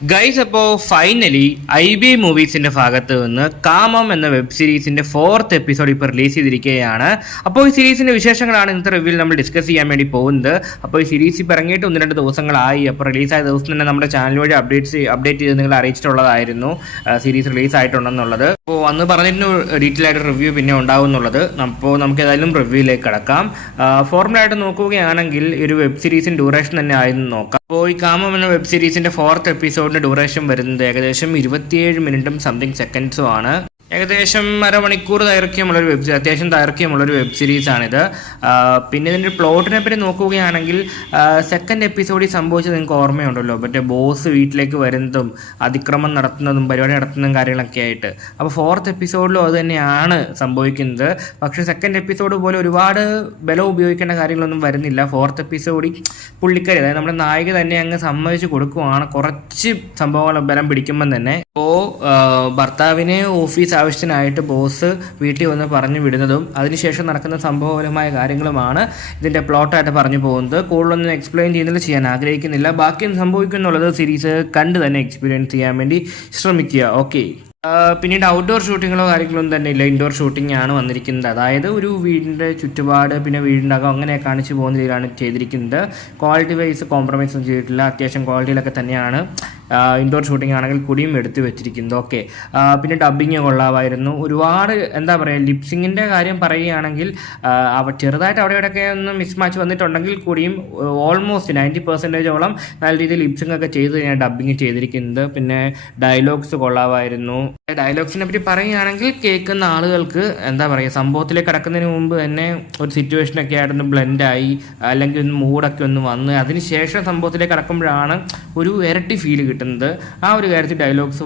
Guys, അപ്പോൾ finally IBI മൂവീസിന്റെ ഭാഗത്ത് നിന്ന് കാമം എന്ന വെബ് സീരീസിന്റെ 4th എപ്പിസോഡ് ഇപ്പോൾ റിലീസ് ചെയ്തിരിക്കുകയാണ്. അപ്പോൾ ഈ സീരീസിന്റെ വിശേഷങ്ങളാണ് ഇന്നത്തെ റിവ്യൂവിൽ നമ്മൾ ഡിസ്കസ് ചെയ്യാൻ വേണ്ടി പോകുന്നത്. അപ്പോൾ ഈ സീരീസ് ഇപ്പോൾ ഇറങ്ങിയിട്ട് 1-2 ദിവസങ്ങളായി. അപ്പോൾ റിലീസായ ദിവസം തന്നെ നമ്മുടെ ചാനൽ വഴി അപ്ഡേറ്റ് ചെയ്ത് നിങ്ങൾ അറിയിച്ചിട്ടുള്ളതായിരുന്നു സീരീസ് റിലീസ് ആയിട്ടുണ്ടെന്നുള്ളത്. അപ്പോൾ അന്ന് പറഞ്ഞിരുന്നു ഡീറ്റെയിൽ ആയിട്ട് റിവ്യൂ പിന്നെ ഉണ്ടാവും എന്നുള്ളത്. അപ്പോൾ നമുക്ക് ഏതായാലും റിവ്യൂയിലേക്ക് കടക്കാം. ഫോർമുലായിട്ട് നോക്കുകയാണെങ്കിൽ ഒരു വെബ് സീരീസിന്റെ ഡ്യൂറേഷൻ തന്നെ ആയിരുന്നു നോക്കാം. അപ്പോൾ ഈ കാമം എന്ന വെബ് സീരീസിന്റെ 4th എപ്പിസോഡിന്റെ ഡ്യൂറേഷൻ വരുന്നത് ഏകദേശം 27 മിനിറ്റും സംതിങ് സെക്കൻഡ്സും ആണ്. ഏകദേശം അരമണിക്കൂർ അത്യാവശ്യം ദൈർഘ്യമുള്ളൊരു വെബ് സീരീസാണിത്. പിന്നെ ഇതിൻ്റെ പ്ലോട്ടിനെ പറ്റി നോക്കുകയാണെങ്കിൽ സെക്കൻഡ് എപ്പിസോഡിൽ സംഭവിച്ചത് നിങ്ങൾക്ക് ഓർമ്മയുണ്ടല്ലോ, മറ്റേ ബോസ് വീട്ടിലേക്ക് വരുന്നതും അതിക്രമം നടത്തുന്നതും പരിപാടി നടത്തുന്നതും കാര്യങ്ങളൊക്കെ ആയിട്ട്. അപ്പോൾ 4th എപ്പിസോഡിലും അത് തന്നെയാണ് സംഭവിക്കുന്നത്. പക്ഷേ സെക്കൻഡ് എപ്പിസോഡ് പോലെ ഒരുപാട് ബലം ഉപയോഗിക്കേണ്ട കാര്യങ്ങളൊന്നും വരുന്നില്ല. 4th എപ്പിസോഡിൽ പുള്ളിക്കാരി, അതായത് നമ്മുടെ നായിക തന്നെ അങ്ങ് സമ്മതിച്ച് കൊടുക്കുവാണ് കുറച്ച് സംഭവങ്ങൾ ബലം പിടിക്കുമ്പം തന്നെ. അപ്പോൾ ഭർത്താവിനെ ഓഫീസ് ആവശ്യത്തിനായിട്ട് ബോസ് വീട്ടിൽ വന്ന് പറഞ്ഞു വിടുന്നതും അതിനുശേഷം നടക്കുന്ന സംഭവപരമായ കാര്യങ്ങളുമാണ് ഇതിൻ്റെ പ്ലോട്ടായിട്ട് പറഞ്ഞു പോകുന്നത്. കൂടുതലൊന്നും എക്സ്പ്ലെയിൻ ചെയ്യുന്നില്ല, ചെയ്യാൻ ആഗ്രഹിക്കുന്നില്ല. ബാക്കി സംഭവിക്കുന്നുള്ളത് സീരീസ് കണ്ട് തന്നെ എക്സ്പീരിയൻസ് ചെയ്യാൻ വേണ്ടി ശ്രമിക്കുക. ഓക്കെ, പിന്നീട് ഔട്ട്ഡോർ ഷൂട്ടിങ്ങുകളോ കാര്യങ്ങളൊന്നും തന്നെ ഇല്ല. ഇൻഡോർ ഷൂട്ടിംഗ് ആണ് വന്നിരിക്കുന്നത്. അതായത് ഒരു വീടിൻ്റെ ചുറ്റുപാട് പിന്നെ വീടിൻ്റെ അകം അങ്ങനെ കാണിച്ചു പോകുന്ന രീതിയിലാണ് ചെയ്തിരിക്കുന്നത്. ക്വാളിറ്റി വൈസ് കോംപ്രമൈസ് ഒന്നും ചെയ്തിട്ടില്ല. അത്യാവശ്യം ക്വാളിറ്റിയിലൊക്കെ തന്നെയാണ് ഇൻഡോർ ഷൂട്ടിംഗ് ആണെങ്കിൽ കുടിയും എടുത്ത് വെച്ചിരിക്കുന്നത്. ഓക്കെ, പിന്നെ ഡബ്ബിങ് കൊള്ളാമായിരുന്നു. ഒരുപാട് എന്താ പറയുക, ലിപ്സിങ്ങിൻ്റെ കാര്യം പറയുകയാണെങ്കിൽ ചെറുതായിട്ട് അവിടെ ഇവിടെയൊക്കെ ഒന്ന് മിസ് മാച്ച് വന്നിട്ടുണ്ടെങ്കിൽ കൂടിയും ഓൾമോസ്റ്റ് 90% നല്ല രീതിയിൽ ലിപ്സിംഗ് ഒക്കെ ചെയ്ത് കഴിഞ്ഞാൽ ഡബ്ബിങ് ചെയ്തിരിക്കുന്നത്. പിന്നെ ഡയലോഗ്സ് കൊള്ളാമായിരുന്നു. ഡയലോഗ്സിനെ പറ്റി പറയുകയാണെങ്കിൽ കേൾക്കുന്ന ആളുകൾക്ക് എന്താ പറയുക, സംഭവത്തിലേക്ക് കടക്കുന്നതിന് മുമ്പ് തന്നെ ഒരു സിറ്റുവേഷനൊക്കെ ആയിട്ടൊന്ന് ബ്ലെൻഡായി അല്ലെങ്കിൽ ഒന്ന് മൂഡൊക്കെ ഒന്ന് വന്ന് അതിനുശേഷം സംഭവത്തിലേക്ക് കടക്കുമ്പോഴാണ് ഒരു ഇരട്ടി ഫീൽ കിട്ടുന്നത്. ആ ഒരു കാര്യത്തിൽ ഡയലോഗ്സ്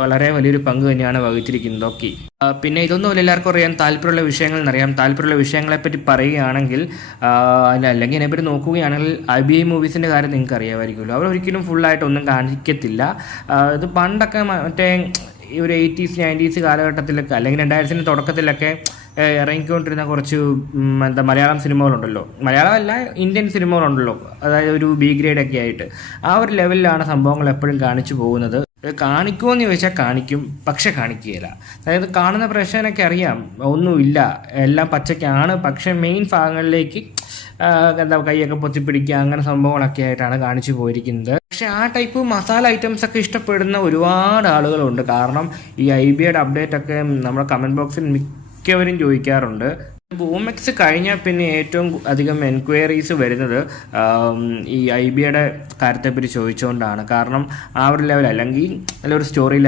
വളരെ വലിയൊരു പങ്ക് തന്നെയാണ് വഹിച്ചിരിക്കുന്നത്. ഓക്കെ, പിന്നെ ഇതൊന്നും എല്ലാവർക്കും അറിയാൻ താല്പര്യമുള്ള താല്പര്യമുള്ള വിഷയങ്ങളെപ്പറ്റി പറയുകയാണെങ്കിൽ അല്ലെങ്കിൽ ഇതിനെപ്പറ്റി നോക്കുകയാണെങ്കിൽ IBI മൂവീസിൻ്റെ കാര്യം നിങ്ങൾക്ക് അറിയാമായിരിക്കുമല്ലോ. അവർ ഒരിക്കലും ഫുള്ളായിട്ടൊന്നും കാണിക്കത്തില്ല. ഇത് പണ്ടൊക്കെ മറ്റേ ഒരു 80s 90s കാലഘട്ടത്തിലൊക്കെ അല്ലെങ്കിൽ 2000 തുടക്കത്തിലൊക്കെ ഇറങ്ങിക്കൊണ്ടിരുന്ന കുറച്ച് മലയാളം സിനിമകളുണ്ടല്ലോ, മലയാളമല്ല ഇന്ത്യൻ സിനിമകളുണ്ടല്ലോ, അതായത് ഒരു B ഗ്രേഡൊക്കെ ആയിട്ട് ആ ഒരു ലെവലിലാണ് സംഭവങ്ങൾ എപ്പോഴും കാണിച്ചു പോകുന്നത്. കാണിക്കുമെന്ന് ചോദിച്ചാൽ കാണിക്കും, പക്ഷെ കാണിക്കുകയില്ല. അതായത് കാണുന്ന പ്രശ്നമൊക്കെ അറിയാം, ഒന്നുമില്ല, എല്ലാം പച്ചക്കാണ്, പക്ഷെ മെയിൻ ഭാഗങ്ങളിലേക്ക് കൈയൊക്കെ പൊത്തിപ്പിടിക്കുക അങ്ങനെ സംഭവങ്ങളൊക്കെ ആയിട്ടാണ് കാണിച്ചു പോയിരിക്കുന്നത്. പക്ഷെ ആ ടൈപ്പ് മസാല ഐറ്റംസ് ഒക്കെ ഇഷ്ടപ്പെടുന്ന ഒരുപാട് ആളുകളുണ്ട്. കാരണം ഈ IBIയുടെ അപ്ഡേറ്റ് ഒക്കെ നമ്മുടെ കമൻറ്റ് ബോക്സിൽ മിക്കവരും ചോദിക്കാറുണ്ട്. ബൂമെക്സ് കഴിഞ്ഞാൽ പിന്നെ ഏറ്റവും അധികം എൻക്വയറീസ് വരുന്നത് ഈ IBIയുടെ കാര്യത്തെപ്പറ്റി ചോദിച്ചുകൊണ്ടാണ്. കാരണം ആ ഒരു ലെവൽ അല്ലെങ്കിൽ നല്ലൊരു സ്റ്റോറി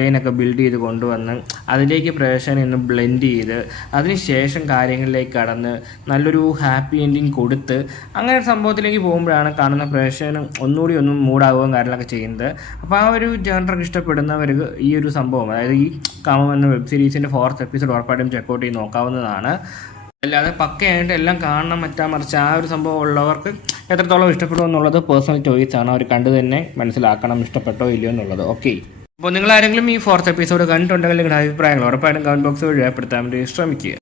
ലൈനൊക്കെ ബിൽഡ് ചെയ്ത് കൊണ്ടുവന്ന് അതിലേക്ക് പ്രേക്ഷകനെ ഒന്ന് ബ്ലെൻഡ് ചെയ്ത് അതിനുശേഷം കാര്യങ്ങളിലേക്ക് കടന്ന് നല്ലൊരു ഹാപ്പി എൻഡിങ് കൊടുത്ത് അങ്ങനെ സംഭവത്തിലേക്ക് പോകുമ്പോഴാണ് കാണുന്ന പ്രേക്ഷകന് ഒന്നുകൂടി ഒന്നും മൂടാവുകയും കാര്യങ്ങളൊക്കെ ചെയ്യുന്നത്. അപ്പോൾ ആ ഒരു ജനറൊക്കെ ഇഷ്ടപ്പെടുന്നവർക്ക് ഈ ഒരു സംഭവം, അതായത് ഈ കാമം എന്ന വെബ് സീരീസിൻ്റെ 4th എപ്പിസോഡ് ഉറപ്പായിട്ടും ചെക്കൗട്ട് ചെയ്ത് നോക്കാവുന്നതാണ്. അല്ലാതെ പക്കയായിട്ട് എല്ലാം കാണണം മറിച്ച് ആ ഒരു സംഭവം ഉള്ളവർക്ക് എത്രത്തോളം ഇഷ്ടപ്പെടും എന്നുള്ളത് പേഴ്സണൽ ചോയ്സാണ്. അവർ കണ്ടു തന്നെ മനസ്സിലാക്കണം ഇഷ്ടപ്പെട്ടോ ഇല്ലയോ എന്നുള്ളത്. ഓക്കെ, അപ്പോൾ നിങ്ങൾ ആരെങ്കിലും ഈ 4th എപ്പിസോഡ് കണ്ടിട്ടുണ്ടെങ്കിൽ നിങ്ങളുടെ അഭിപ്രായങ്ങൾ ഉറപ്പായിട്ടും കമൻറ്റ് ബോക്സ് വഴി രേഖപ്പെടുത്താൻ വേണ്ടി ശ്രമിക്കുക.